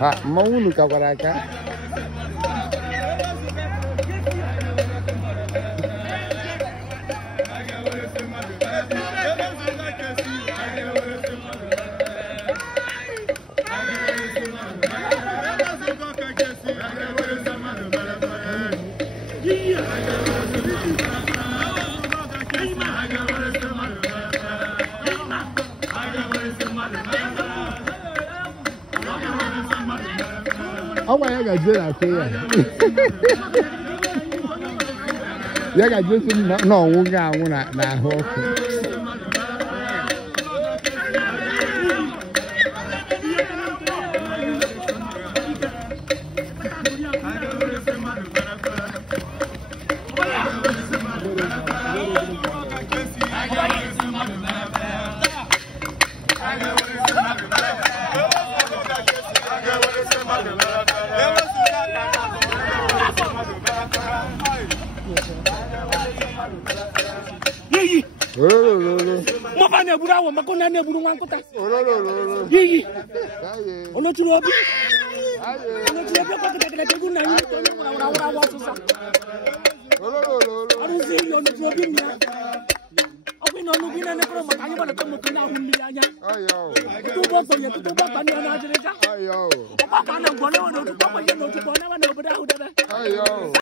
Ah, maunu kabaraka. Awa ya ga je na kwe ya. Ya ga je si na onwu ga anwu na ahụ ọkụ. Mabane bura wa makona ne buru wankota. Yi. Ono tulo bi. Ono tulo bi ko kete kete guna ni to ni wa susa. Aru si ono tulo bi mi. Obi no nubi na ne pro makanya bana ko mutuna humbi anya. Ayo. Tu bo ko ye tu bo ba ni na jere ja. Ayo. Papa na ngone ono tu papa ye no tu bona na obada udada. Ayo.